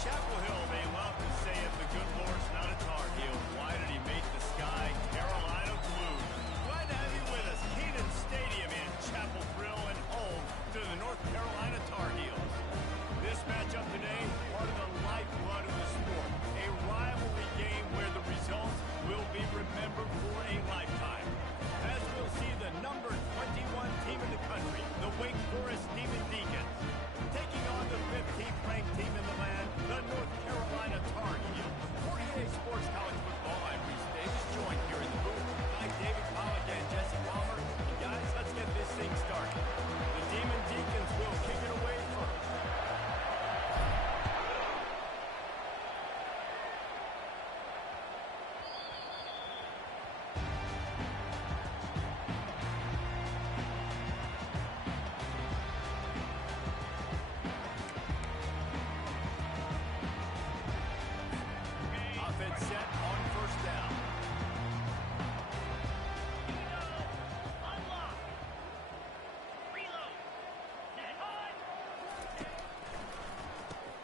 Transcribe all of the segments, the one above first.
Chapel Hill, they love to say if the good Lord's not a Tar Heel, why did he make the sky Carolina blue? Glad to have you with us. Kenan Stadium in Chapel Thrill and home to the North Carolina Tar Heels. This matchup today, part of the lifeblood of the sport. A rivalry game where the results will be remembered for a lifetime. As we'll see the number 21 team in the country, the Wake Forest Demon Deacons, taking on the 15th ranked team in the land, the North Carolina Tar Heels. For EA Sports College Football, I'm Reese Davis, joined here in the booth by David Pollack and Jesse Palmer. And guys, let's get this thing started. The Demon Deacons will kick it away first.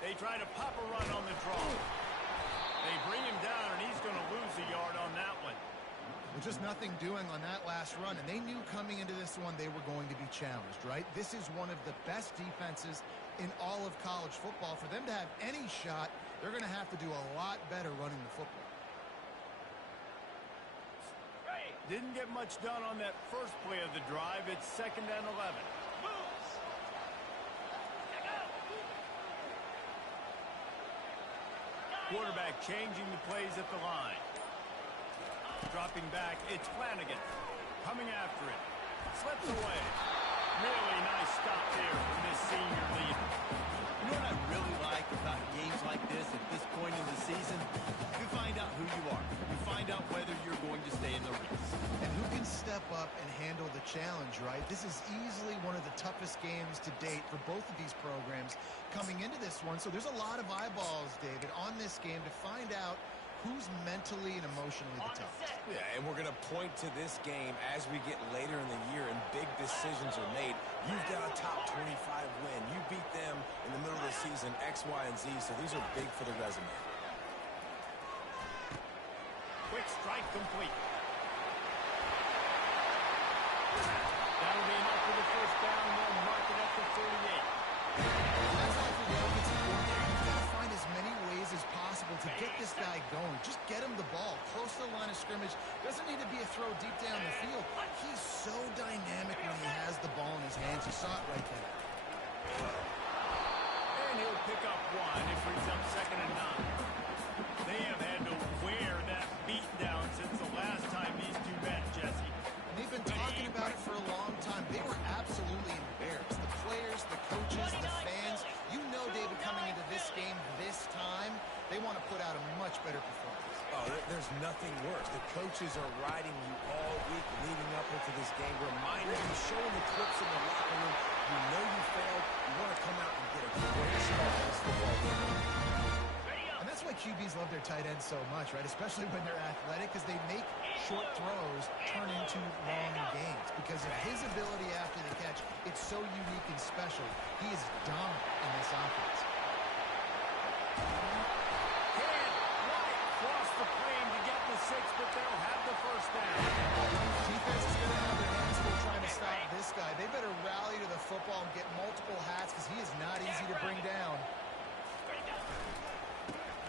They try to pop a run on the draw. They bring him down, and he's going to lose a yard on that one. Well, just nothing doing on that last run, and they knew coming into this one they were going to be challenged, right? This is one of the best defenses in all of college football. For them to have any shot, they're going to have to do a lot better running the football. Didn't get much done on that first play of the drive. It's 2nd and 11. Quarterback changing the plays at the line. Dropping back, it's Flanagan. Coming after it. Slips away. Really nice stop there from this senior leader. You know what I really like about games like this at this point in the season? You find out who you are. You find out whether you're going to stay in the race. And who can step up and handle the challenge, right? This is easily one of the toughest games to date for both of these programs coming into this one. So there's a lot of eyeballs, David, on this game to find out who's mentally and emotionally the toughest. Yeah, and we're going to point to this game as we get later in the year and big decisions are made. You've got a top 25 win. You beat them in the middle of the season, X, Y, and Z, so these are big for the resume. Quick strike complete. That'll be enough for the first down. They'll mark it at the 38. That's all for the offensive coordinator. You've got to find as many ways as possible to get this guy going. Just get him the ball close to the line of scrimmage. Doesn't need to be a throw deep down the field. He's so dynamic when he has the ball in his hands. You saw it right there. And he'll pick up one. It brings up 2nd and 9. They have had to wear that beat down since the last time these two met, Jesse. And they've been talking about it for a long time. They were absolutely embarrassed. The players, the coaches, the fans. You know, David, coming into this game this time, they want to put out a much better performance. Oh, there's nothing worse. The coaches are riding you all week leading up into this game, reminding you, showing the clips in the locker room. You know you failed. You want to come out and get a great start in this football game. And that's why QBs love their tight ends so much, right? Especially when they're athletic, because they make short throws turn into long gains. Because of his ability after the catch, it's so unique and special. He is dominant in this offense. Cross the plane to get the 6, but they'll have the first down. Defense is going to have their hands full trying to stop this guy. They better rally to the football and get multiple hats because he is not easy to bring down.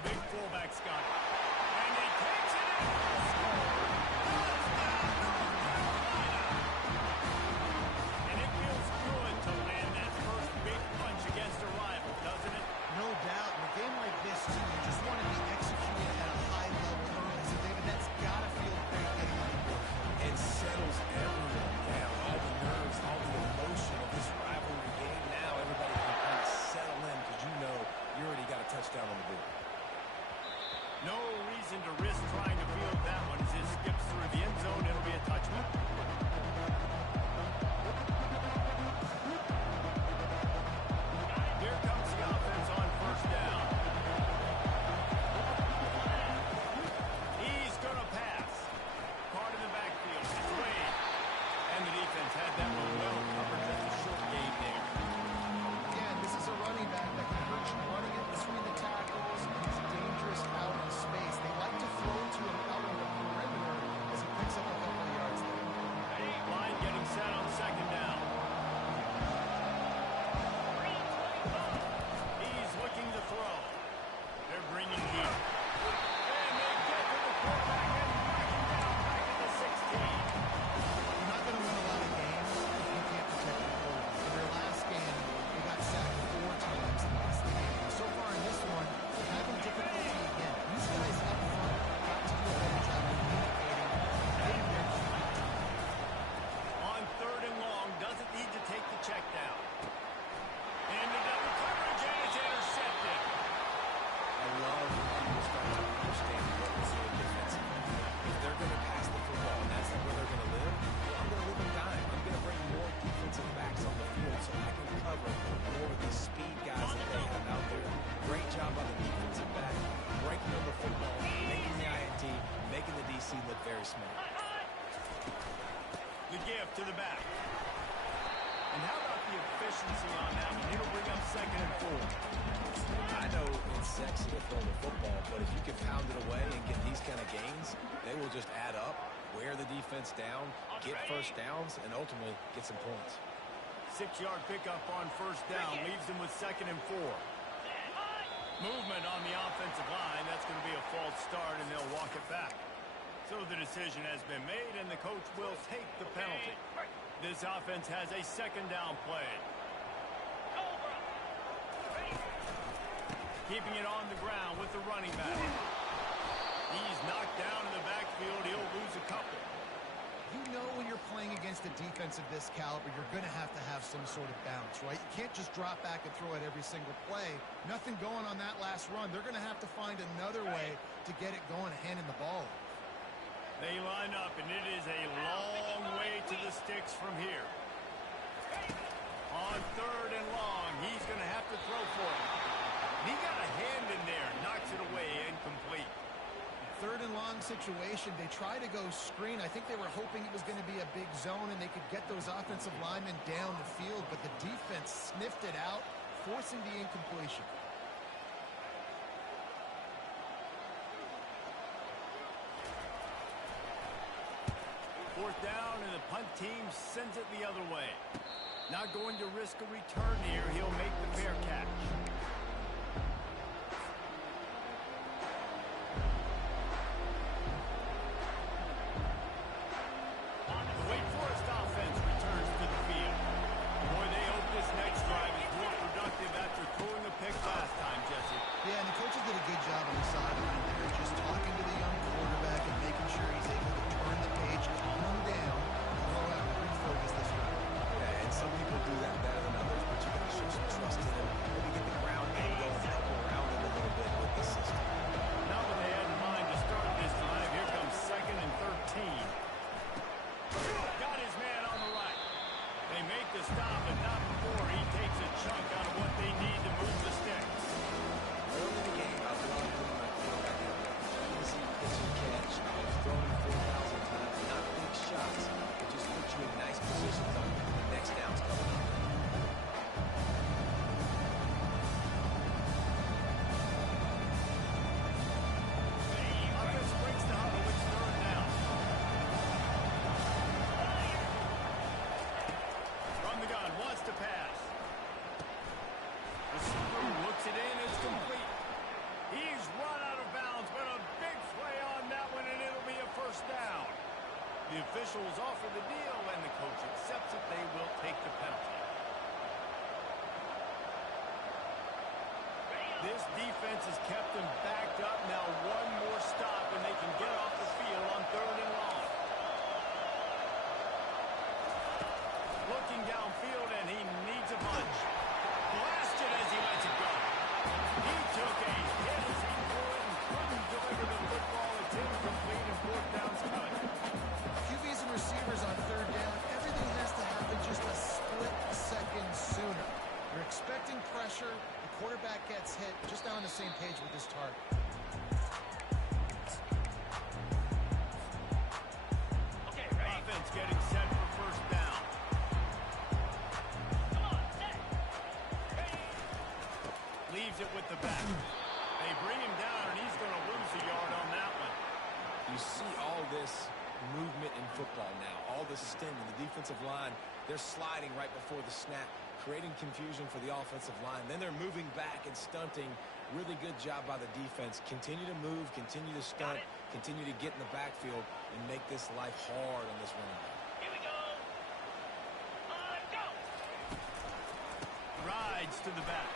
Big fullback's got it. And he takes it in. Touchdown, North Carolina. And it feels good to land that first big punch against a rival, doesn't it? No doubt. In a game like this, too, you just want to be executing at a high level early. So, David, that's got to feel great getting on the board. It settles everyone down. All the nerves, all the emotion of this rivalry game. Now everybody can kind of settle in because you know you already got a touchdown on the board. No reason to risk trying to field that one as it skips through the end zone. It'll be a touchback. Here comes the offense on first down. He's going to pass. Card in the backfield. It's Wade. And the defense had that one well covered. Just a short gain there. Again, this is a running back that can hurt you running it between the tackles. football, but if you can pound it away and get these kind of gains, they will just add up, wear the defense down, get first downs, and ultimately get some points. 6-yard pickup on first down leaves them with 2nd and 4. Movement on the offensive line. That's going to be a false start, and they'll walk it back. So the decision has been made, and the coach will take the penalty. This offense has a 2nd down play. Keeping it on the ground with the running back. He's knocked down in the backfield. He'll lose a couple. You know when you're playing against a defense of this caliber, you're going to have some sort of balance, right? You can't just drop back and throw it every single play. Nothing going on that last run. They're going to have to find another way to get it going, handing the ball. They line up, and it is a long way to the sticks from here. On 3rd and long, he's going to have to throw for it. He got a hand in there, knocks it away, incomplete. 3rd and long situation. They try to go screen. I think they were hoping it was going to be a big zone and they could get those offensive linemen down the field, but the defense sniffed it out, forcing the incompletion. Fourth down, and the punt team sends it the other way. Not going to risk a return here. He'll make the fair catch. The officials offer the deal, and the coach accepts it. They will take the penalty. This defense has kept them backed up. Now one more stop, and they can get off the field on 3rd and long. Looking downfield, and he needs a bunch. Blasted as he lets it go. He took a hit as he threw it and couldn't deliver the football. It's incomplete, and 4th down's cut. QBs and receivers on 3rd down, everything has to happen just a split second sooner. You're expecting pressure, the quarterback gets hit, just not on the same page with his target. Okay, right. Offense getting set for 1st down. Come on, set. Leaves it with the back. They bring him down, and he's going to lose a yard on that one. You see all this movement in football now, all the stemming, the defensive line, they're sliding right before the snap, creating confusion for the offensive line. Then they're moving back and stunting. Really good job by the defense. Continue to move, continue to stunt, continue to get in the backfield and make this life hard on this running back. Here we go. Go. Rides to the back.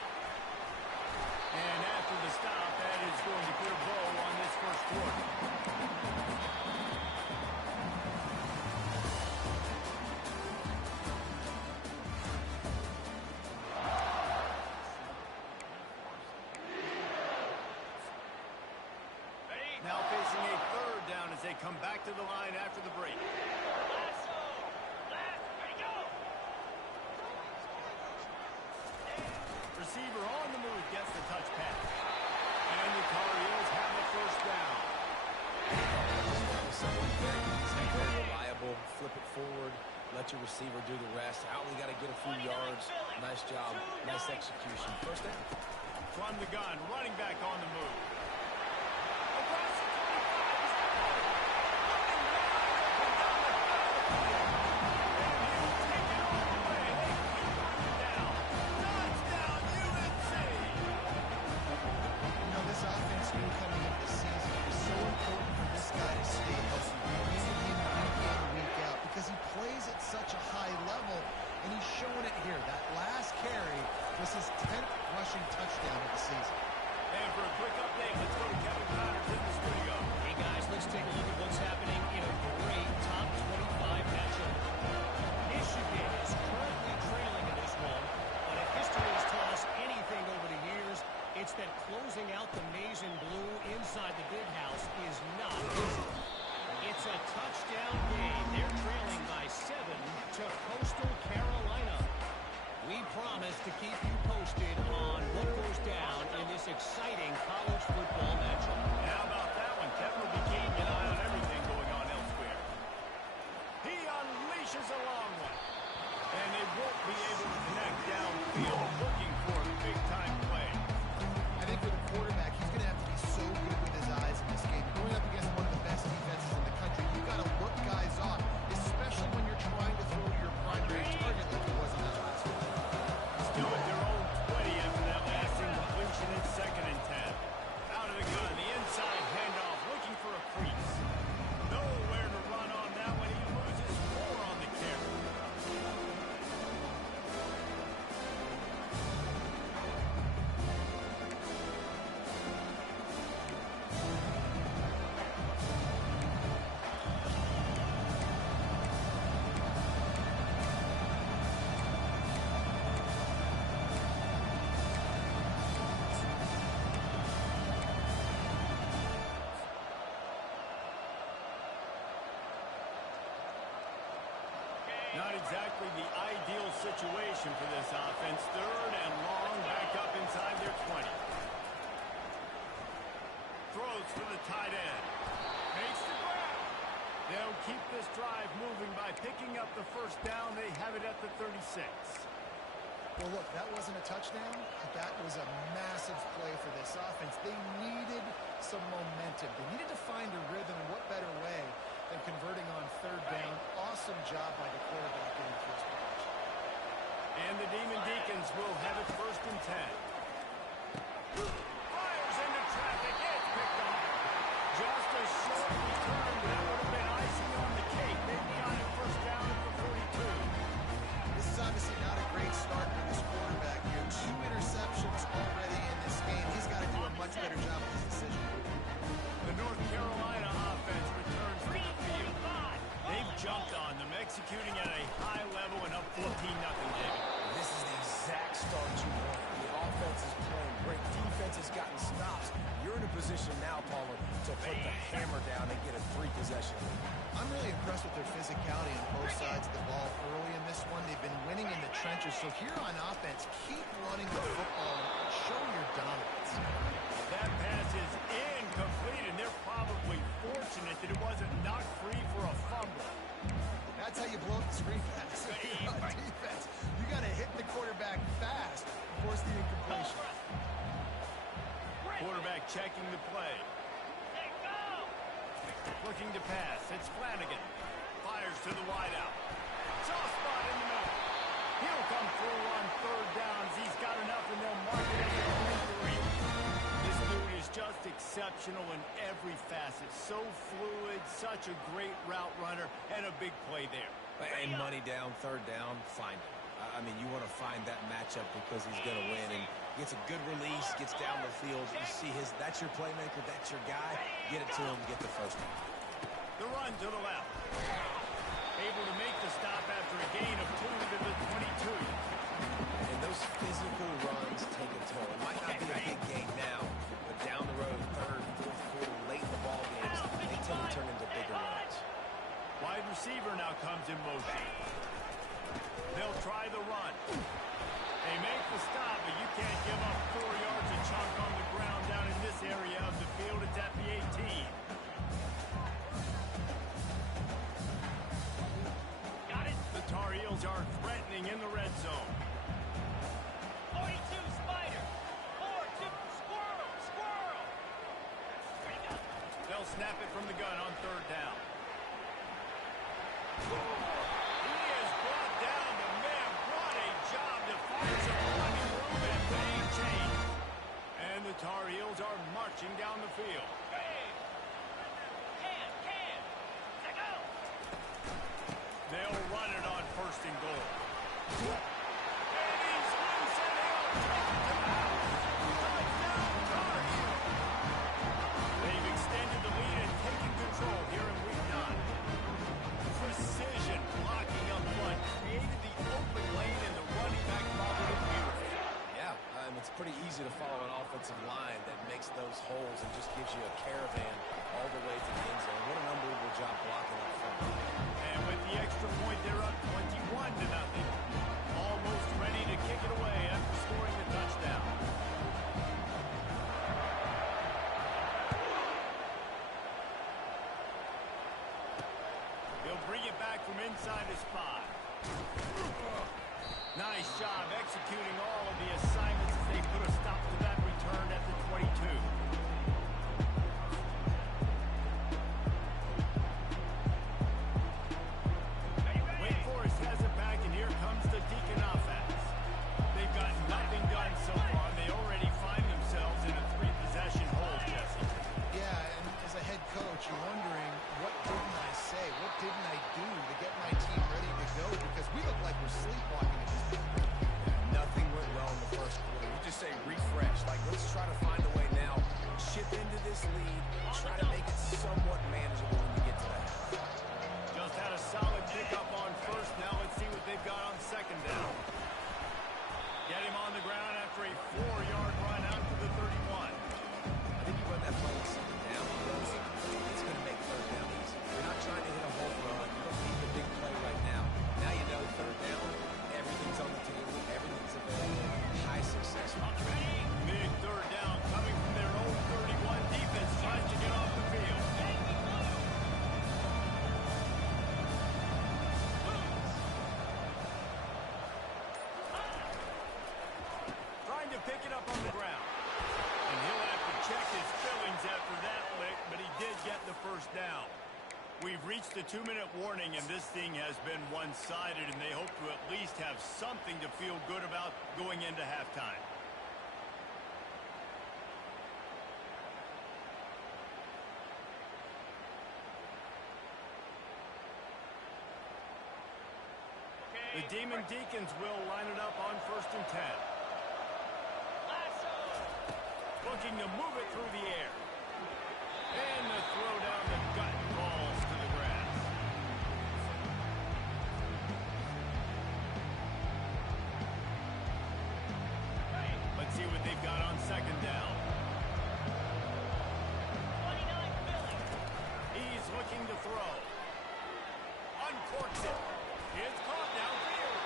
And after the stop, that is going to put a bow on this 1st quarter. Now facing a 3rd down as they come back to the line after the break. Receiver on the move gets the touch pass. And the Tar Heels have a 1st down. Very reliable. Flip it forward. Let your receiver do the rest. I only got to get a few yards. Nice job. Nice execution. 1st down. From the gun, running back on the move. exactly the ideal situation for this offense. Third and long, back up inside their 20. Throws to the tight end. Makes the grab. They'll keep this drive moving by picking up the first down. They have it at the 36. Well, look, that wasn't a touchdown, but that was a massive play for this offense. They needed some momentum. They needed to find a rhythm, and what better way than converting on third down. Awesome job by the quarterback in the first position. And the Demon Deacons will have it first and 10. Fires into traffic. It's picked off. Just a short return. That would have been icing on the cake. They'd be on it first down at the 42. This is obviously not a great start for this quarterback here. 2 interceptions already in this game. He's got to do a much better job with his decision. The North Carolina offense returns to the field. They've jumped on them, executing at a high level and up 14-0, David. This is the exact start you want. The offense is playing great. Defense has gotten stops. You're in a position now, Paulo, to put the hammer down and get a 3-possession lead. I'm really impressed with their physicality on both sides of the ball early in this one. They've been winning in the trenches. So here on offense, keep running the football and show your dominance. That pass is incomplete, and they're probably fortunate that it wasn't knocked free for a fumble. That's how you blow up the screen pass. On defense, you got to hit the quarterback fast and force the incompletion. Quarterback checking the play. Looking to pass. It's Flanagan. Fires to the wideout. Soft spot in the middle. He'll come through on third downs. He's got enough, and they'll mark it at the 23. This dude is just exceptional in every facet. So fluid, such a great route runner, and a big play there. And money down, third down, find him. I mean, you want to find that matchup because he's going to win. And gets a good release, gets down the field. You see that's your playmaker, that's your guy. Get it to him, get the first one. The run to the left. Able to make the stop after a gain of 2 to the 22. And those physical runs take a toll. It might not be a big gain now, but down the road, third, fourth quarter, late in the ball games, they tend to turn into bigger runs. Wide receiver now comes in motion. They'll try the run. They make the stop, but you can't give up 4 yards a chunk on the ground down in this area of the field. It's at the 18. Got it. The Tar Heels are threatening in the red zone. 42 Spider. 4-2 Squirrel. Squirrel. They'll snap it from the gun on third down. He is brought down, but man, what a job to find some running room and bang change. And the Tar Heels are marching down the field. They'll run it on first and goal. And he's loose, and they'll take it to the house. Touchdown, Tar Heels. They've extended the lead and taken control here in week 9. Precision blocking up front created the open lane, and the running back followed it beautifully. Yeah, it's pretty easy to follow an offensive line that makes those holes and just gives you a caravan all the way to the end zone. What an unbelievable job blocking up front. And with the extra point, they're up 21-0. Almost ready to kick it away after scoring the touchdown. He'll bring it back from inside his 5. Nice job executing all of the assignments as they put a stop to that return at the 22. Wake Forest has it back, and here comes the Deacon offense. They've got nothing done so far. They already find themselves in a 3-possession hole, Jesse. Yeah, and as a head coach, you're wondering, what didn't I say? What didn't I do to get my team ready to go? Because we look like we're sleepwalking at this point. Nothing went well in the first quarter. You just say refresh. Like, let's try to find a way now. Chip into this lead. Try to make it somewhat manageable when you get to that. Just had a solid pickup on first. Now let's see what they've got on second down. Get him on the ground after a 4-yard run out to the 31. I think you run that play on second down because it's going to make third down easy. You're not trying to hit a home run. You don't need the big play right now. Now you know third pick it up on the ground. And he'll have to check his feelings after that lick, but he did get the first down. We've reached the 2-minute warning, and this thing has been one-sided, and they hope to at least have something to feel good about going into halftime. The Demon Deacons will line it up on 1st and 10. Looking to move it through the air. And the throw down the gut falls to the grass. Let's see what they've got on 2nd down. He's looking to throw. Uncorks it. It's caught downfield.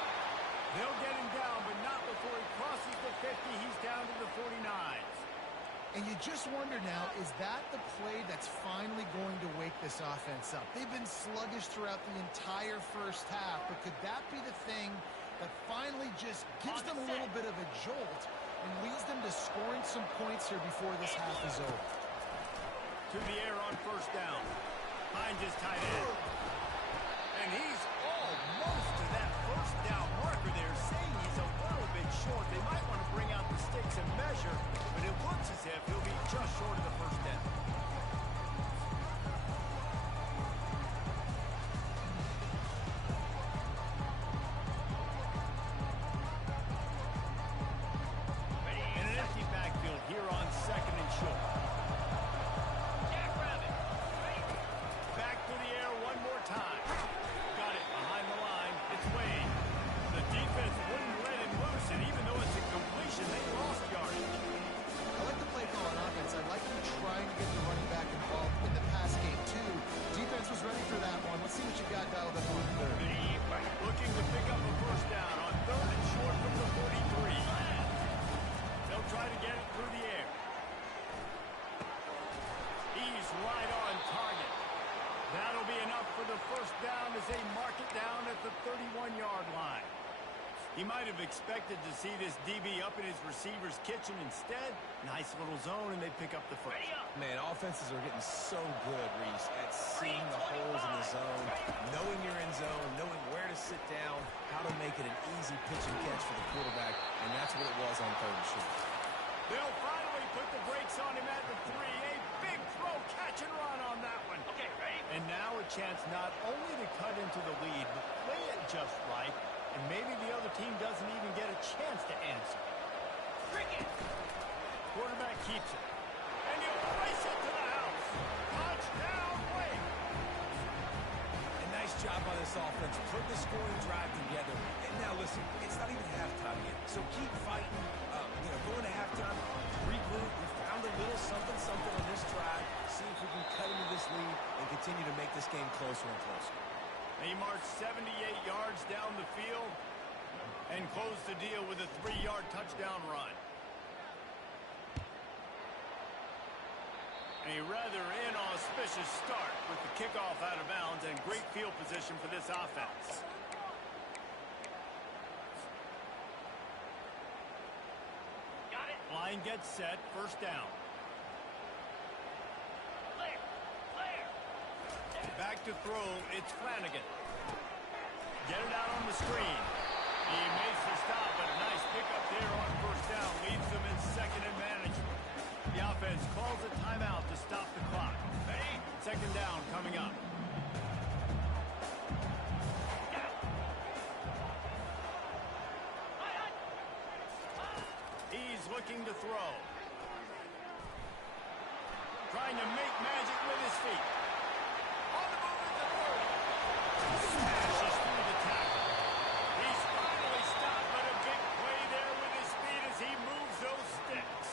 They'll get him down, but not before he crosses the 50. He's down to the 49s. And you just wonder now, is that the play that's finally going to wake this offense up? They've been sluggish throughout the entire first half, but could that be the thing that finally just gives them a little bit of a jolt and leads them to scoring some points here before this half is over? To the air on 1st down. Finds his tight end. And he's almost to that 1st down marker there, saying he's a little bit short. They might want to bring out the sticks and measure, but it looks as if he'll be just short of the 1st down. And an empty backfield here on 2nd and short. Back to the air one more time. Got it behind the line. It's Wade. The defense wouldn't let him loose, and even though it's a completion, they lost yardage. I like the play call on offense. I like them trying to get the running back involved in the pass game, too. Defense was ready for that one. Let's see what you got dialed up on 3rd. Looking to pick up a 1st down on 3rd and short from the 43. They'll try to get it through the air. He's right on target. That'll be enough for the 1st down as they mark it down at the 31-yard line. He might have expected to see this DB up in his receiver's kitchen. Instead, nice little zone, and they pick up the 1st. Man, offenses are getting so good, Reese, at seeing the holes in the zone, knowing you're in zone, knowing where to sit down, how to make it an easy pitch and catch for the quarterback, and that's what it was on 3rd and short. They'll finally put the brakes on him at the 3. A big throw, catch and run on that one. Okay, ready? And now a chance not only to cut into the lead, but play it just right, and maybe the other team doesn't even get a chance to answer. Cricket! Quarterback keeps it. And he'll race it to the house. Touchdown, Wade! A nice job by this offense. Put the scoring drive together. And now listen, it's not even halftime yet. So keep fighting. Going to halftime, regroup. We found a little something on this drive. See if we can cut into this lead and continue to make this game closer and closer. He marched 78 yards down the field and closed the deal with a 3-yard touchdown run. A rather inauspicious start with the kickoff out of bounds and great field position for this offense. Got it. Line gets set, 1st down. Back to throw, it's Flanagan. Get it out on the screen. He makes the stop, but a nice pickup there on 1st down. Leaves them in 2nd and management. The offense calls a timeout to stop the clock. 2nd down coming up. He's looking to throw. Trying to make magic with his feet. On the move at the 30. Smashes through the tackle. He's finally stopped, but a big play there with his speed as he moves those sticks.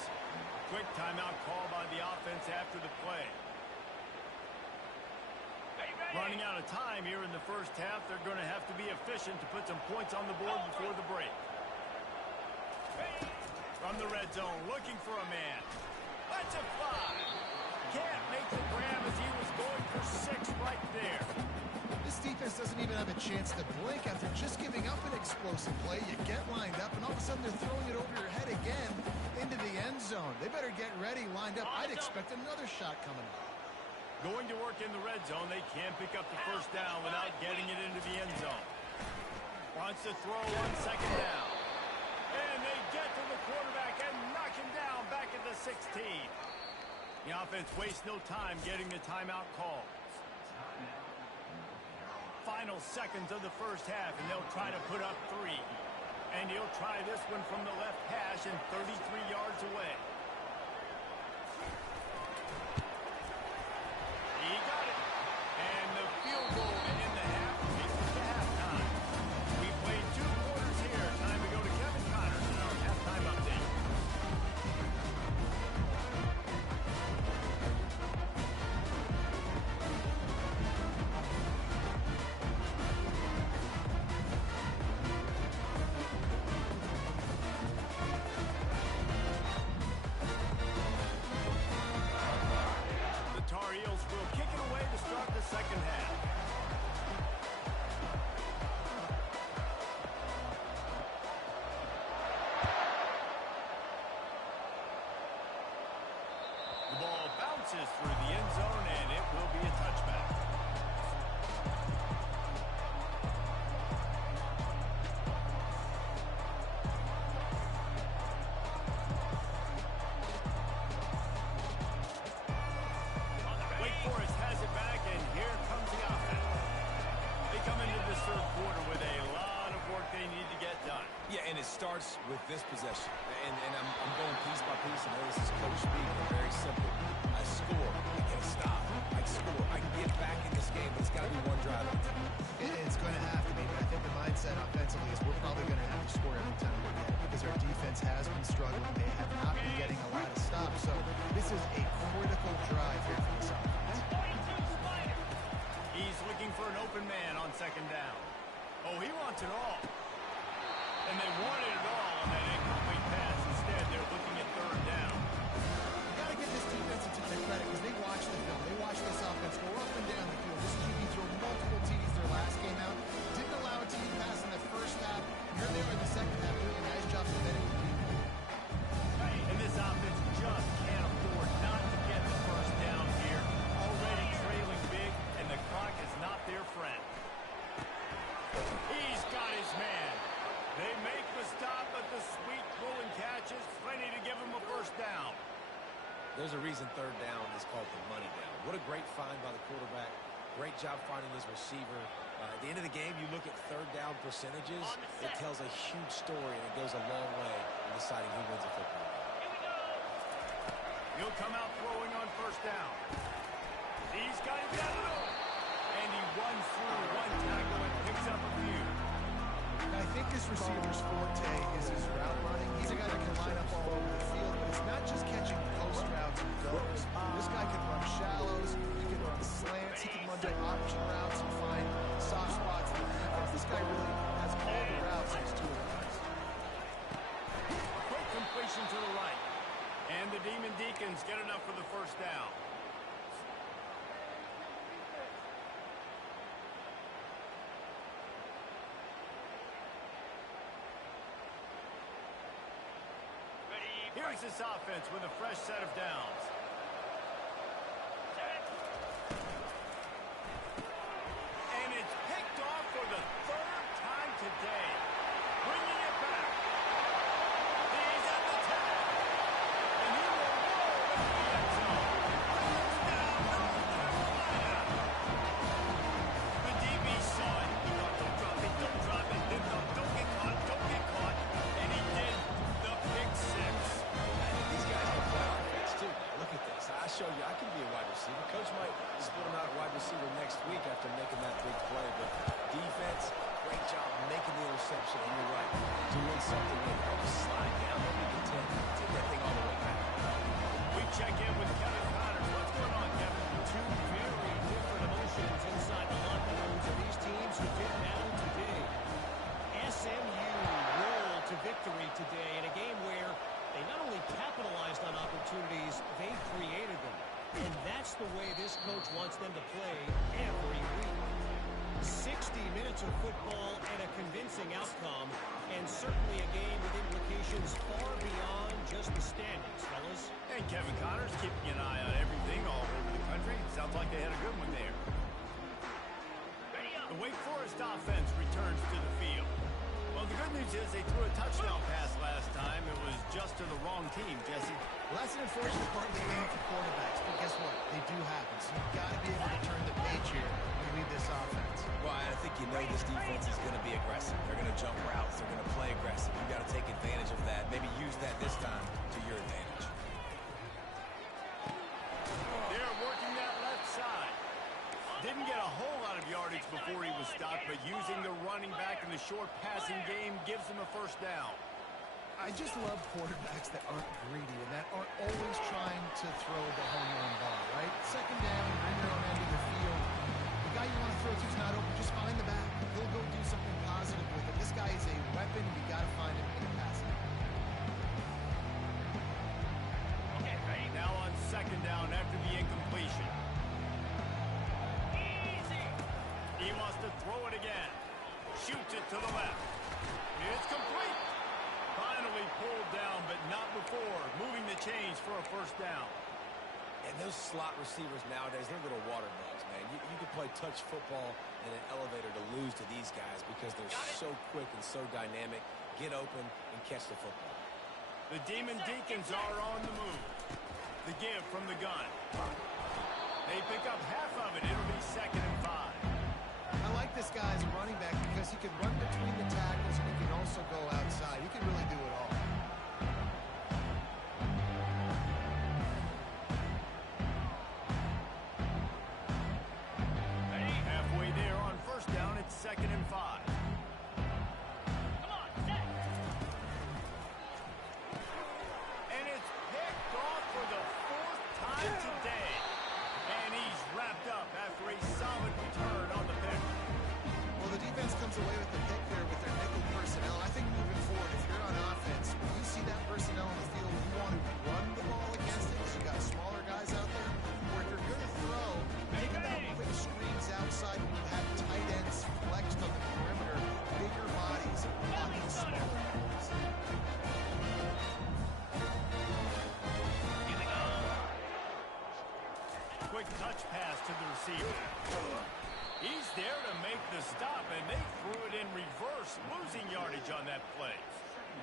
Quick timeout call by the offense after the play. Running out of time here in the 1st half. They're going to have to be efficient to put some points on the board before the break. From the red zone, looking for a man. That's a fly. Can't make the grab as he was going for 6 right there. This defense doesn't even have a chance to blink after just giving up an explosive play. You get lined up, and all of a sudden they're throwing it over your head again into the end zone. They better get ready, lined up. I'd expect another shot coming up. Going to work in the red zone. They can't pick up the first down without getting it into the end zone. Wants to throw on second down. And they get to the quarterback and knock him down back at the 16. The offense wastes no time getting the timeout call. Final seconds of the first half, and they'll try to put up 3. And he'll try this one from the left hash and 33 yards away. He got it. And the field goal to end the half takes us to halftime. We played 2 quarters here. Time to go to Kevin Connors in our halftime update. Second half. The ball bounces through the end zone, and it will be a touchback. Wake Forest has it back, and here comes the offense. They come into this third quarter with a lot of work they need to get done. Yeah, and it starts with this possession. And I'm going piece by piece, and this is Coach speaking. Very simple. I score. I get a stop. I score. I can get back in this game, but it's got to be one drive. It's going to have to be, but I think the mindset offensively is we're probably going to have to score every time we get it because our defense has been struggling. They have not been getting a lot of stops, so this is a critical drive here for this offense. He's looking for an open man on second down. Oh, he wants it all. And they wanted it all on that incomplete pass. Instead, they're looking at third down. You got to give this defense a credit because they watch the film. They watch this offense go up and down the field. This QB threw multiple TDs their last game out. Didn't allow a TD pass in the first half. Here they are in the second half doing a nice job preventing the people. And this offense just can't afford not to get the first down here. Already trailing big, and the clock is not their friend. He's got his man. They make the stop, but the sweet pulling catch is plenty to give him a first down. There's a reason third down is called the money down. What a great find by the quarterback. Great job finding his receiver. At the end of the game, you look at third down percentages. It tells a huge story, and it goes a long way in deciding who wins a football game. He'll come out throwing on first down. He's got it down. And he runs through one tackle and picks up a few. I think this receiver's forte is his route running. He's a guy that can line up all over the field, but it's not just catching post routes and goes. This guy can run shallows, he can run slants, he can run to option routes and find soft spots in the defense. This guy really has all the routes in his toolbox. Quick completion to the right. And the Demon Deacons get enough for the first down. Here's this offense with a fresh set of downs. And it's picked off for the third time today. Bringing it back. He's at the 10. And he will roll into the end zone. Touchdown, North Carolina. The DB saw it. He thought, don't drop it, don't drop it. Then thought, don't get caught, don't get caught. And he did the pick six. These guys can play offense, too. Look at this. I showed you I can be a wide receiver. Coach might split him out at wide receiver next week after making that big play. But defense, great job making the interception. And you're right, doing something with it. Just slide down, maybe the 10, take that thing all the way back. We check in with Kevin Connors. What's going on, Kevin? Two very different emotions inside the locker rooms of these teams who get down today. SMU rolled to victory today in a game where they not only capitalized on opportunities, they created them. And that's the way this coach wants them to play every week. 60 minutes of football and a convincing outcome, and certainly a game with implications far beyond just the standings, fellas. And Kevin Connors keeping an eye on everything all over the country. Sounds like they had a good one there. The Wake Forest offense returns to the field. Well, the good news is they threw a touchdown pass last time. It was just to the wrong team, Jesse. Well, that's an unfortunate part of the game for quarterbacks, but guess what? They do happen, so you've got to be able to turn the page here and lead this offense. Well, I think you know this defense is going to be aggressive. They're going to jump routes. They're going to play aggressive. You've got to take advantage of that. Maybe use that this time to your advantage. They're working that left side. Didn't get a whole lot of yardage before he was stopped, but using the running back in the short passing game gives him a first down. I just love quarterbacks that aren't greedy and that aren't always trying to throw the home run ball, right? Second down, you're in your own end of the field. The guy you want to throw to is not open. Just find the back. He'll go do something positive with it. This guy is a weapon. You got to find him in a passing. Okay, ready? Now on second down after the incompletion. Easy. He wants to throw it again. Shoots it to the left. It's complete. Finally pulled down, but not before. Moving the chains for a first down. And those slot receivers nowadays, they're little water bugs, man. You can play touch football in an elevator to lose to these guys because they're so quick and so dynamic. Get open and catch the football. The Demon Deacons are on the move. The give from the gun. They pick up half of it. It'll be 2nd and 5. I like this guy as a running back because he can run between the tackles and he can also go outside. He can really do it all. Halfway there on first down, it's 2nd and 5. Come on, set. And it's picked off for the 4th time today. And he's wrapped up after a solid return on the pick. Well, the defense comes away with the pick there with their nickel personnel. I think moving forward, if you're on offense, when you see that personnel on the field, you want to run the ball against it because you got smaller guys out there. Or if you're going to throw, think about quick screens outside when you have tight ends flexed on the perimeter, bigger bodies on these smaller guys. Quick touch pass to the receiver. He's there to make the stop, and they threw it in reverse, losing yardage on that play.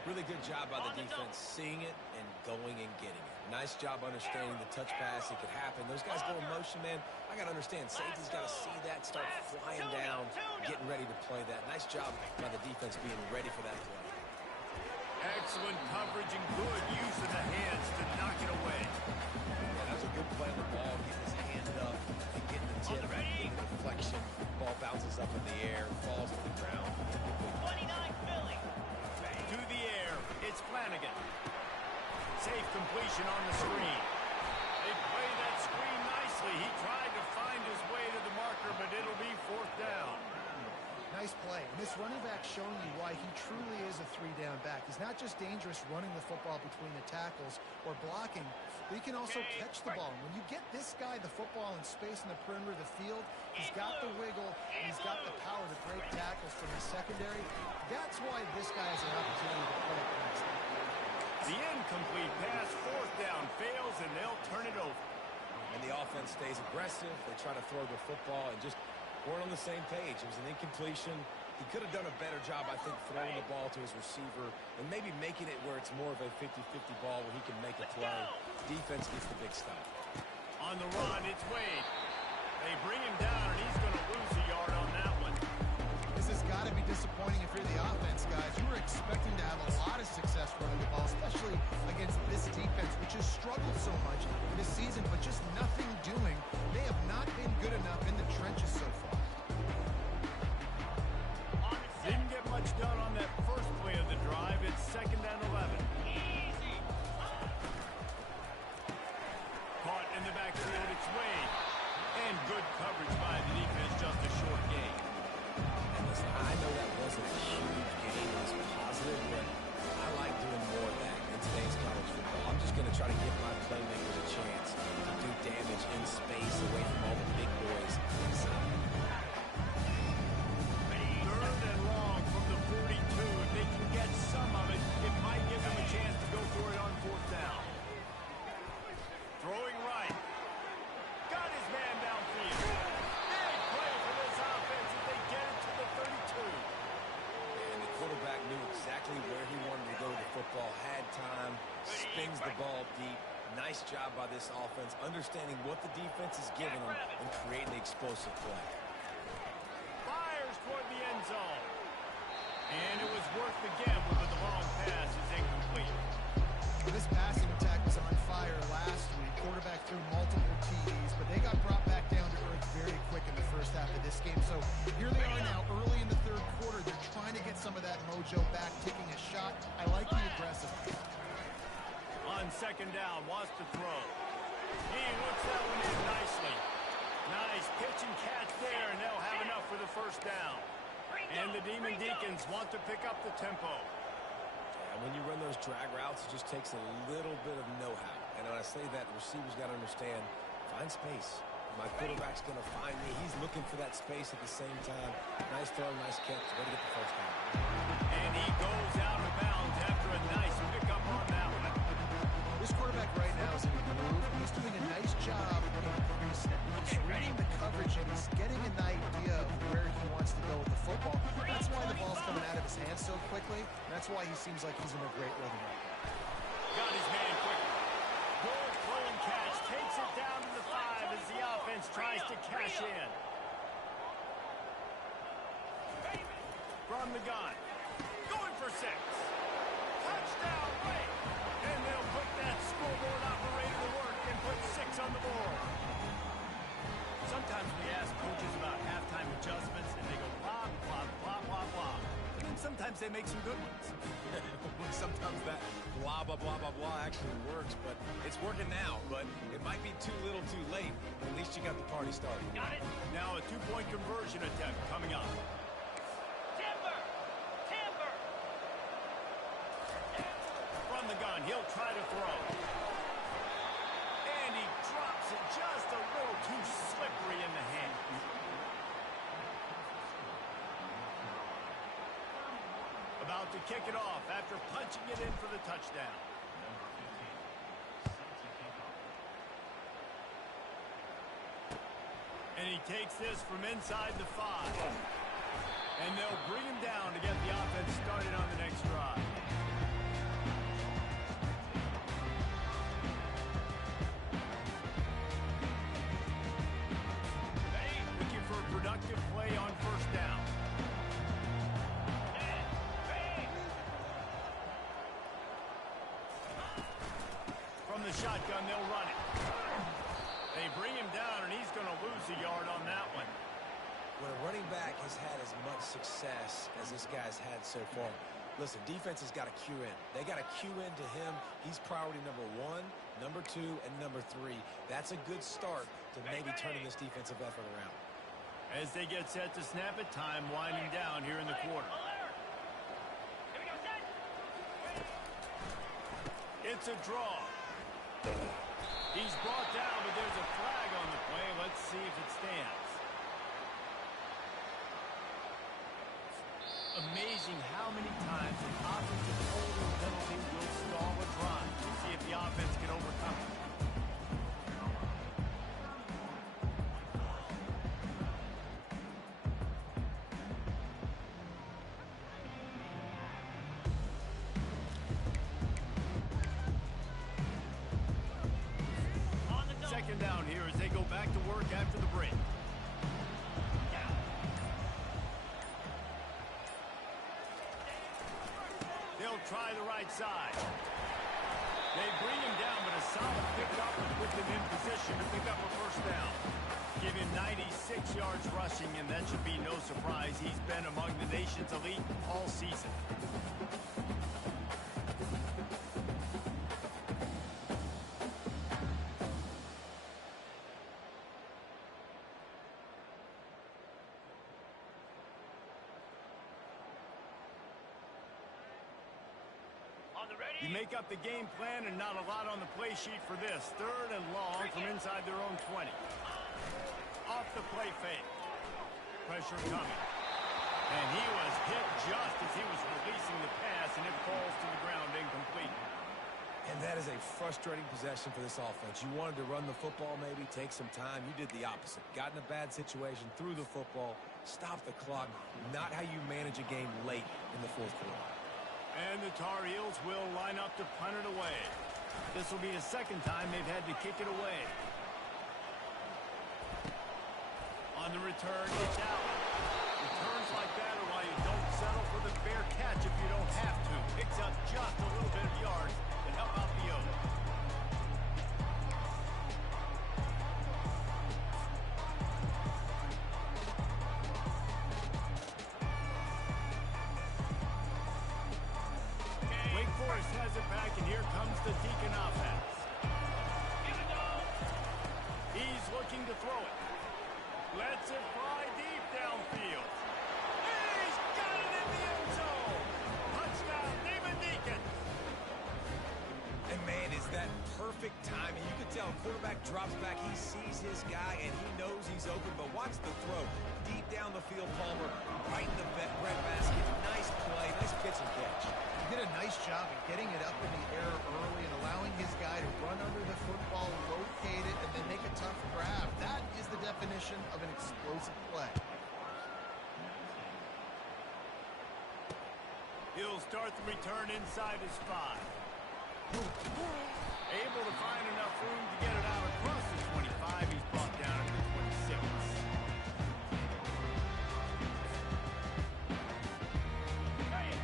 Really good job by the defense, seeing it and going and getting it. Nice job understanding the touch pass. It could happen. Those guys go in motion, man. I got to understand. Safety's got to see that, start flying down, getting ready to play that. Nice job by the defense being ready for that play. Excellent coverage and good use of the hands to knock it away. Yeah, that was a good play on the ball, getting his hand up and getting the tip, getting the deflection. Ball bounces up in the air, falls to the ground. 29 Philly. To the air, it's Flanagan. Safe completion on the screen. They play that screen nicely. He tried to find his way to the marker, but it'll be 4th down. Nice play. And this running back showing you why he truly is a 3-down back. He's not just dangerous running the football between the tackles or blocking, but he can also catch the ball. When you get this guy the football in space in the perimeter of the field, he's got the wiggle and he's got the power to break tackles from the secondary. That's why this guy has an opportunity to play at next. The incomplete pass, 4th down, fails, and they'll turn it over. And the offense stays aggressive. They try to throw the football and just weren't on the same page. It was an incompletion. He could have done a better job, I think, throwing the ball to his receiver and maybe making it where it's more of a 50-50 ball where he can make a play. Defense gets the big stop. On the run, it's Wade. They bring him down, and he's going to lose a yard on that one. This has got to be disappointing if you're the offense, guys. You were expecting to have a lot of success running the ball, especially against this defense, which has struggled so much this season, but just nothing doing. They have not been good enough in the trenches so far. Didn't get much done on that first play of the drive. It's 2nd and 11. Easy. Caught in the backfield, it's Wade. runs the ball deep. Nice job by this offense, understanding what the defense is giving them and creating the explosive play. Fires toward the end zone. And it was worth the gamble, but the long pass is incomplete. This passing attack was on fire last week. Quarterback threw multiple TDs, but they got brought back down to earth very quick in the first half of this game. So here they are now, early in the third quarter. They're trying to get some of that mojo back, taking a shot. I like the aggressiveness. On second down, wants to throw. He looks that one in nicely. Nice pitch and catch there, and they'll have enough for the first down. And the Demon Deacons want to pick up the tempo. And when you run those drag routes, it just takes a little bit of know-how. And when I say that, the receiver's got to understand, find space. My quarterback's going to find me. He's looking for that space at the same time. Nice throw, nice catch. Way to get the first down. And he goes out of bounds after a nice pickup on that one. This quarterback right now is in a groove. He's doing a nice job in pre-snap. He's reading the coverage, and he's getting an idea of where he wants to go with the football. That's why the ball's coming out of his hands so quickly. That's why he seems like he's in a great rhythm right now. Got his man quick. Good throw and catch. Takes it down to the 5 as the offense tries to cash in. From the gun. Going for 6. Touchdown, Ray. And they'll put that scoreboard operator to work and put 6 on the board. Sometimes we ask coaches about halftime adjustments, and they go blah, blah, blah, blah, blah. And then sometimes they make some good ones. Sometimes that blah, blah, blah, blah, blah actually works, but it's working now. But it might be too little too late. At least you got the party started. Got it. Now a 2-point conversion attempt coming up. From the gun, he'll try to throw. And he drops it just a little too slippery in the hand. About to kick it off after punching it in for the touchdown. And he takes this from inside the 5. And they'll bring him down to get the offense started on the next drive. Looking for a productive play on first down. From the shotgun, they'll run it. They bring him down, and he's going to lose a yard on that one. When a running back has had as much success as this guy's had so far, listen, defense has got to cue in. They got to cue into him. He's priority number 1, number 2, and number 3. That's a good start to maybe turning this defensive effort around. As they get set to snap it, time winding down here in the quarter. It's a draw. He's brought down, but there's a flag on the play. Let's see if it stands. Amazing how many times an offensive holding penalty will stall a drive to see if the offense can overcome it. Second down here as they go back to work after the break. They'll try the right side. They bring him down, but a solid pickup will put them in position to pick up a first down. Give him 96 yards rushing, and that should be no surprise. He's been among the nation's elite all season. You make up the game plan and not a lot on the play sheet for this. 3rd and long from inside their own 20. Off the play fake. Pressure coming. And he was hit just as he was releasing the pass, and it falls to the ground incomplete. And that is a frustrating possession for this offense. You wanted to run the football, maybe take some time. You did the opposite. Got in a bad situation, threw the football, stopped the clock. Not how you manage a game late in the 4th quarter. And the Tar Heels will line up to punt it away. This will be the second time they've had to kick it away. On the return, it's out. Returns like that are why you don't settle for the fair catch if you don't have to. Picks up just a little bit of yards to help out the O's. Wake Forest has it back, and here comes the Deacon offense. He's looking to throw it. Lets it fly deep downfield. He's got it in the end zone. Touchdown, Demon Deacon. And man, is that perfect timing. You can tell quarterback drops back. He sees his guy, and he knows he's open. But watch the throw. Deep down the field, Palmer, right in the breadbasket. Nice play, nice pitch and catch. He did a nice job of getting it up in the air early and allowing his guy to run under the football, locate it, and then make a tough grab. That is the definition of an explosive play. He'll start the return inside his 5. Able to find enough room to get it out across the 25. He's brought down at the 26.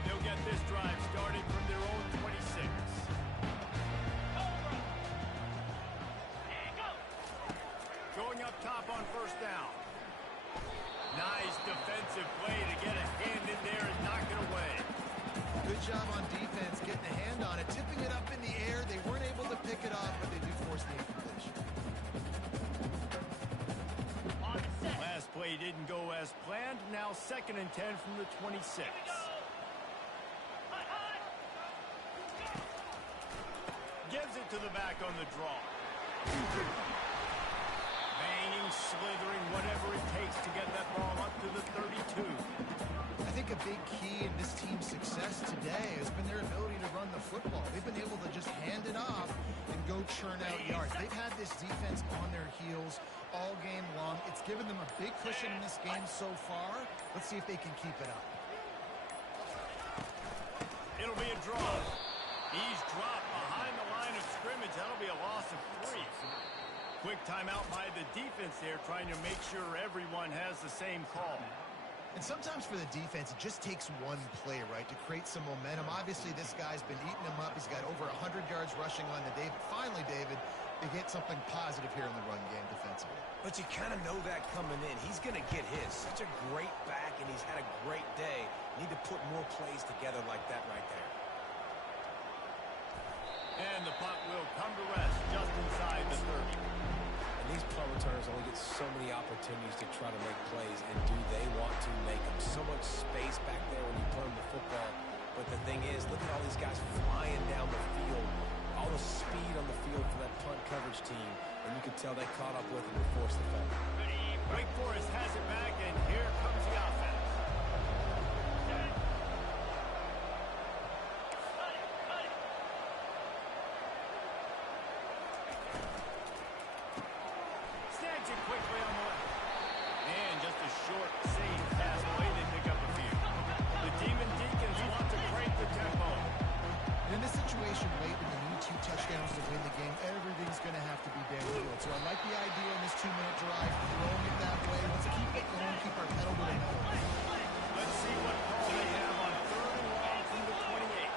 They'll get this drive started from their own 26. Going up top on first down. Nice defensive play to get a hand in there and knock it away. Good job on defense getting a hand on it, tipping it up in the air. They weren't able to pick it off, but they do force the incompletion. Last play didn't go as planned. Now 2nd and 10 from the 26. Gives it to the back on the draw. Banging, slithering, whatever it takes to get that ball up to the 32. I think a big key in this team's success today has been their ability to run the football. They've been able to just hand it off and go churn out yards. They've had this defense on their heels all game long. It's given them a big cushion in this game so far. Let's see if they can keep it up. It'll be a draw. He's dropped behind the line of scrimmage. That'll be a loss of 3. Quick timeout by the defense there, trying to make sure everyone has the same call. And sometimes for the defense, it just takes one play, right, to create some momentum. Obviously, this guy's been eating him up. He's got over 100 yards rushing on the day. But finally, David, they get something positive here in the run game defensively. But you kind of know that coming in. He's going to get his. Such a great back, and he's had a great day. Need to put more plays together like that right there. And the punt will come to rest just inside the 30. And these punt returners only get so many opportunities to try to make plays, and do they want to make them? So much space back there when you put them the football. But the thing is, look at all these guys flying down the field. All the speed on the field for that punt coverage team. And you can tell they caught up with them and forced the fumble. Wake Forest has it back, and here comes the offense. Snags it quickly on the left. And just a short, safe pass away. They pick up a few. The Demon Deacons want to crank the tempo. In this situation, late when you need 2 touchdowns to win the game, everything's going to have to be downfield. So I like the idea in this 2-minute drive, throwing it that way. Let's keep it going, keep our pedal to the metal. Let's see what call they have on 3rd and long from the 28.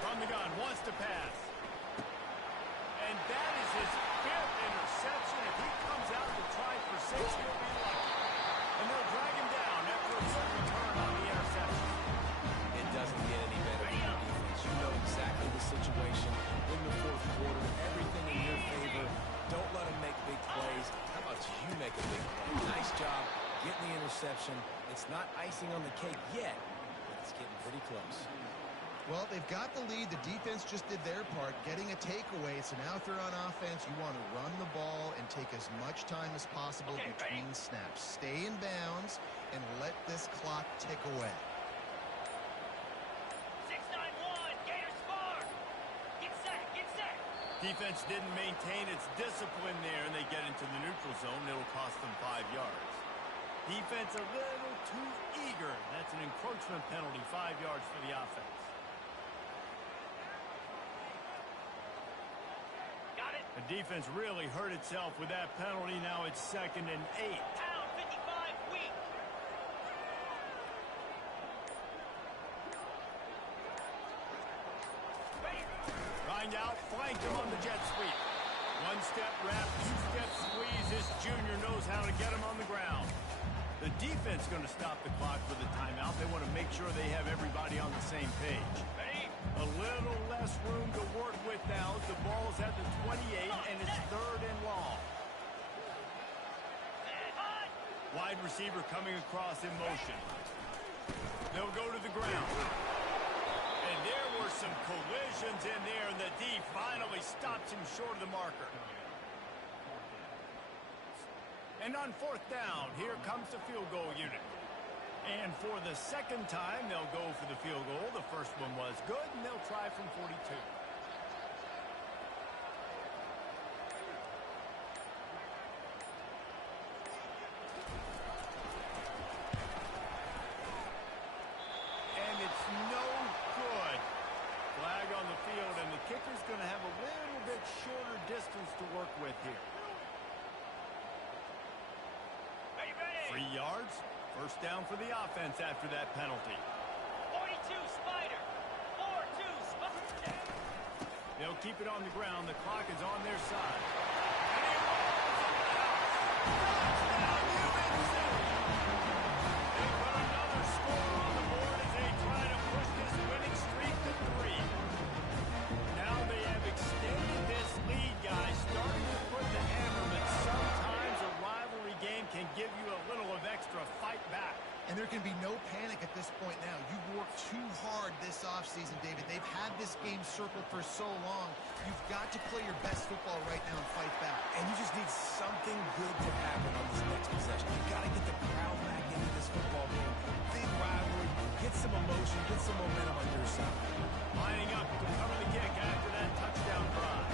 From the gun, wants to pass. And that is his 5th interception. If he comes out to try for 6, he'll be lucky. And they'll drag him down after a good return on the interception. It doesn't get any better than your defense. You know exactly the situation in the 4th quarter. Everything in your favor. Don't let them make big plays. How about you make a big play? Nice job getting the interception. It's not icing on the cake yet, but it's getting pretty close. Well, they've got the lead. The defense just did their part, getting a takeaway. So now if they're on offense, you want to run the ball and take as much time as possible between snaps. Stay in bounds and let this clock tick away. 6-9-1, Gators far. Get set, get set. Defense didn't maintain its discipline there, and they get into the neutral zone. It'll cost them 5 yards. Defense a little too eager. That's an encroachment penalty, 5 yards for the offense. Got it. The defense really hurt itself with that penalty. Now it's 2nd and 8. Pound 55 weak. Grind out, flank him on the jet sweep. One-step wrap, two-step squeeze. This junior knows how to get him on the ground. The defense going to stop the clock for the timeout. They want to make sure they have everybody on the same page. Ready? A little less room to work with now as the ball's at the 28 and it's 3rd and long. Wide receiver coming across in motion. They'll go to the ground. And there were some collisions in there, and the D finally stops him short of the marker. And on 4th down, here comes the field goal unit. And for the 2nd time, they'll go for the field goal. The first one was good, and they'll try from 42. And it's no good. Flag on the field, and the kicker's going to have a little bit shorter distance to work with here. 3 yards. 1st down for the offense after that penalty. 42 Spider. 4-2 Spider. They'll keep it on the ground. The clock is on their side. And he rolls in the house. Touchdown, UNC! They put another score on the board as they try to push this winning streak to 3. Now they have extended this lead, guys, starting to put the hammer, but sometimes a rivalry game can give you a little of extra fight back. And there can be no panic at this point now. You've worked too hard this offseason, David. They've had this game circled for so long. You've got to play your best football right now and fight back. And you just need something good to happen on this next possession. You've got to get the crowd back into this football game. Big rivalry. Get some emotion. Get some momentum on your side. Lining up to cover the kick after that touchdown drive.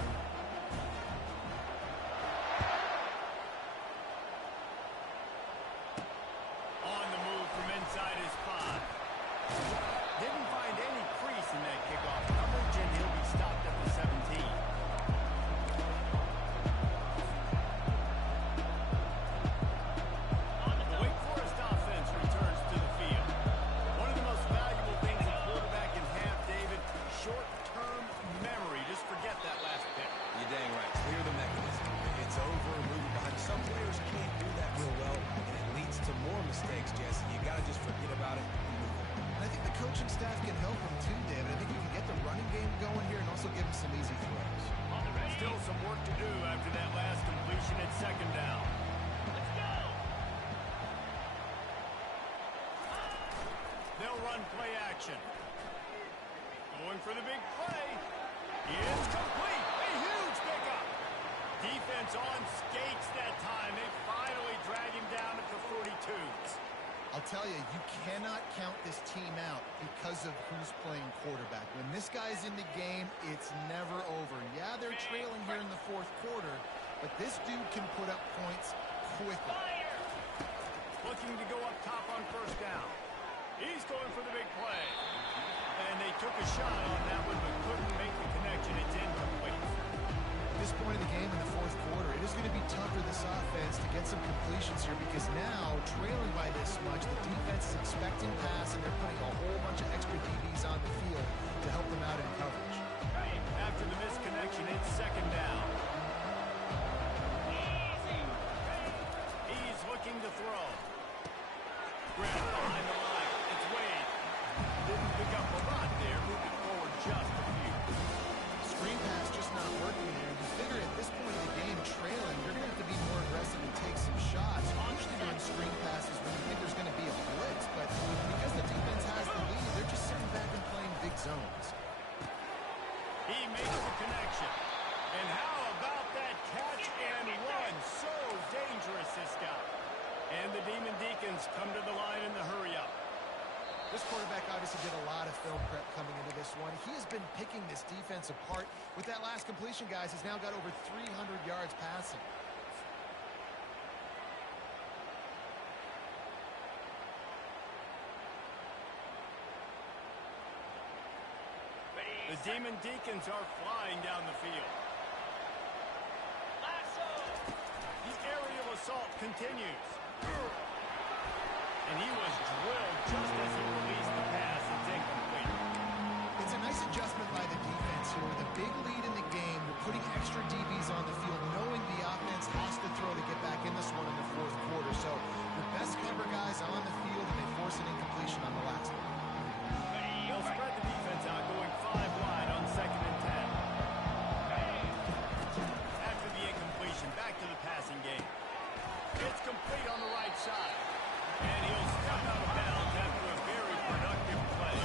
On the move from inside his 5. Didn't find any crease in that kickoff coverage, and he'll be stopped at the 17. The Wake Forest offense returns to the field. One of the most valuable things a quarterback can have, David, short-term memory. Just forget that last pick. You're dang right. Clear the mechanism. It's over and move it behind. Some players can't do that real well, and it leads to more mistakes, Jesse. You got to just forget about it and move on. And I think the coaching staff can help him too, David. I think we can get the running game going here and also give him some easy throws. Still some work to do after that last completion at 2nd down. Let's go. They'll run play action. Going for the big play. It's complete. A huge pickup. Defense on skates that time. They finally drag him down at the 42s. I'll tell you, you cannot count this team out because of who's playing quarterback. When this guy's in the game, it's never over. Yeah, they're trailing here in the 4th quarter, but this dude can put up points quickly. Looking to go up top on 1st down. He's going for the big play. And they took a shot on that one, but couldn't make the connection. It's incomplete. At this point in the game in the 4th quarter, it is going to be tough for this offense to get some completions here because now, trailing by this much, the defense is expecting pass, and they're putting a whole bunch of extra DBs on the field to help them out in coverage. After the missed connection, it's 2nd down. He's looking to throw. Grab behind the line. It's Wade. Didn't pick up a lot there, moving forward just a few. Screen pass just not working there. You figure at this point in the game, trailing, you're going to have to be more aggressive and take some shots. You usually run screen passes when you think there's going to be a blitz, but because the defense has the lead, they're just sitting back and playing big zones. He makes the connection. And how about that catch and run? So dangerous, this guy. And the Demon Deacons come to the line in the hurry-up. This quarterback obviously did a lot of film prep coming into this one. He has been picking this defense apart. With that last completion, guys, he's now got over 300 yards passing. The Demon Deacons are flying down the field. Lasso. The aerial assault continues. And he was drilled just as he released the pass. It's incomplete. It's a nice adjustment by the defense here. With a big lead in the game, they're putting extra DBs on the field, knowing the offense has to throw to get back in this one in the fourth quarter. So the best cover guys on the field, and they force an incompletion on the last one. They'll spread the defense out, going 5 wide on 2nd and 10. After the incompletion, back to the passing game. It's complete on the right side. And he'll step out of bounds after a very productive play.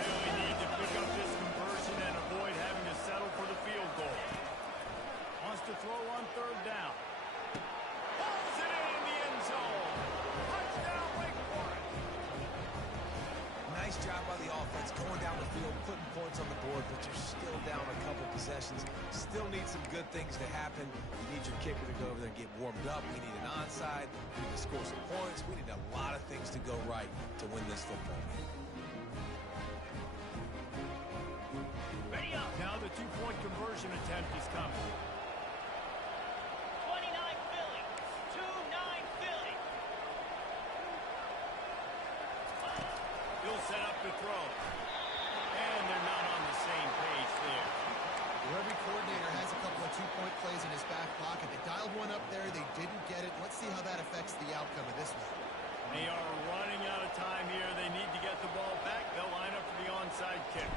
Really need to pick up this conversion and avoid having to settle for the field goal. Wants to throw on 3rd down. Pulls it in the end zone. Touchdown, Wake Forest. Nice job by the offense going down the field, putting points on the board, but you're still down a couple possessions. Still need some good things to happen. You need your kicker to go over there and get warmed up. We need an onside. We need to score some points. We need a lot of things to go right to win this football game. Ready up. Now the 2-point conversion attempt is coming. 29 Philly. 2-9 Philly. He'll set up the throw. And they're not on the same page there. Well, every coordinator has a couple of 2-point plays in his back pocket. They dialed one up there. They didn't get it. Let's see how that affects the outcome of this one. They are running out of time here. They need to get the ball back. They'll line up for the onside kick.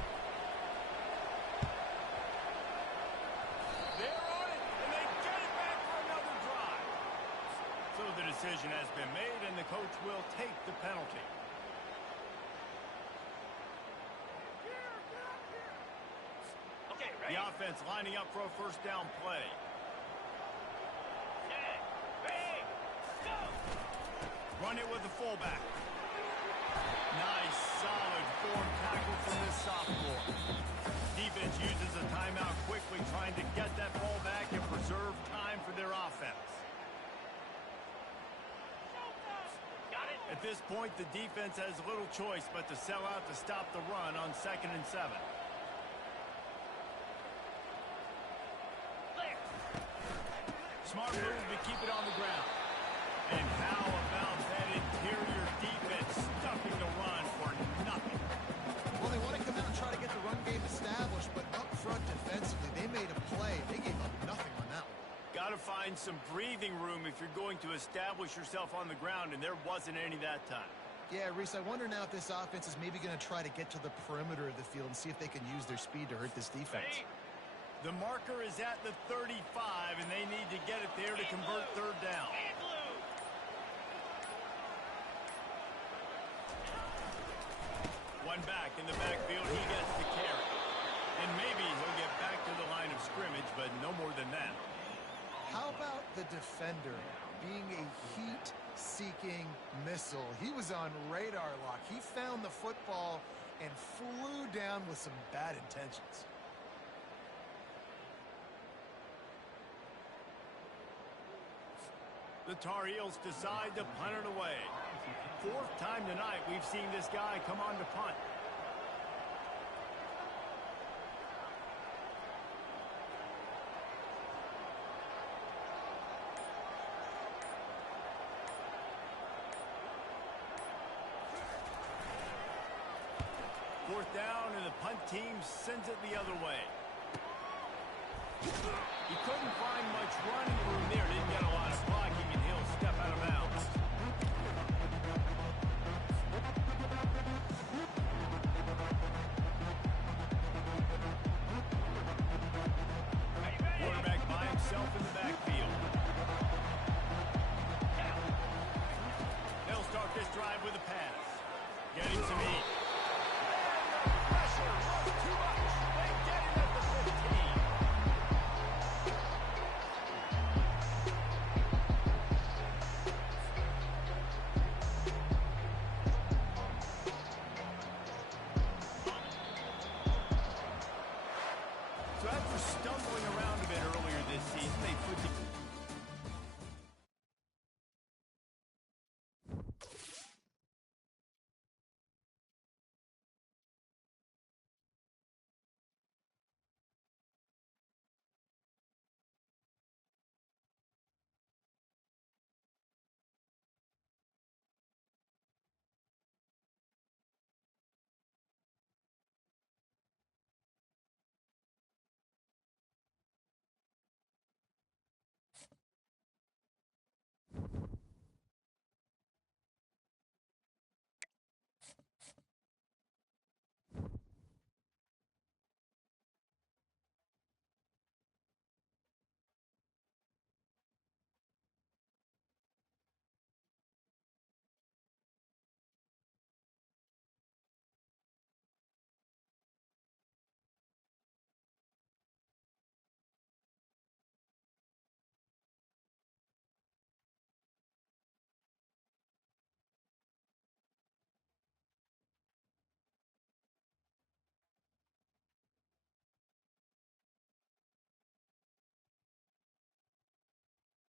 They're on it, and they get it back for another drive. So the decision has been made, and the coach will take the penalty. Okay, The ready? offense lining up for a 1st down play. Set. Ready. Go. Run it with the fullback. Nice, solid form tackle from this sophomore. Defense uses a timeout quickly, trying to get that ball back and preserve time for their offense. Got it. At this point, the defense has little choice but to sell out to stop the run on 2nd and 7. Clear. Smart move to keep it on the ground. And how about that interior defense stuffing the run for nothing? Well, they want to come out and try to get the run game established, but up front defensively, they made a play. They gave up nothing on that one. Got to find some breathing room if you're going to establish yourself on the ground, and there wasn't any that time. Yeah, Reese, I wonder now if this offense is maybe going to try to get to the perimeter of the field and see if they can use their speed to hurt this defense. Ready? The marker is at the 35, and they need to get it there to convert 3rd down. And blue. One back in the backfield, he gets the carry. And maybe he'll get back to the line of scrimmage, but no more than that. How about the defender being a heat-seeking missile? He was on radar lock. He found the football and flew down with some bad intentions. The Tar Heels decide to punt it away. 4th time tonight we've seen this guy come on to punt. Fourth down, and the punt team sends it the other way. He couldn't find much running room there. Didn't get a lot of blocking, and he'll step out of bounds.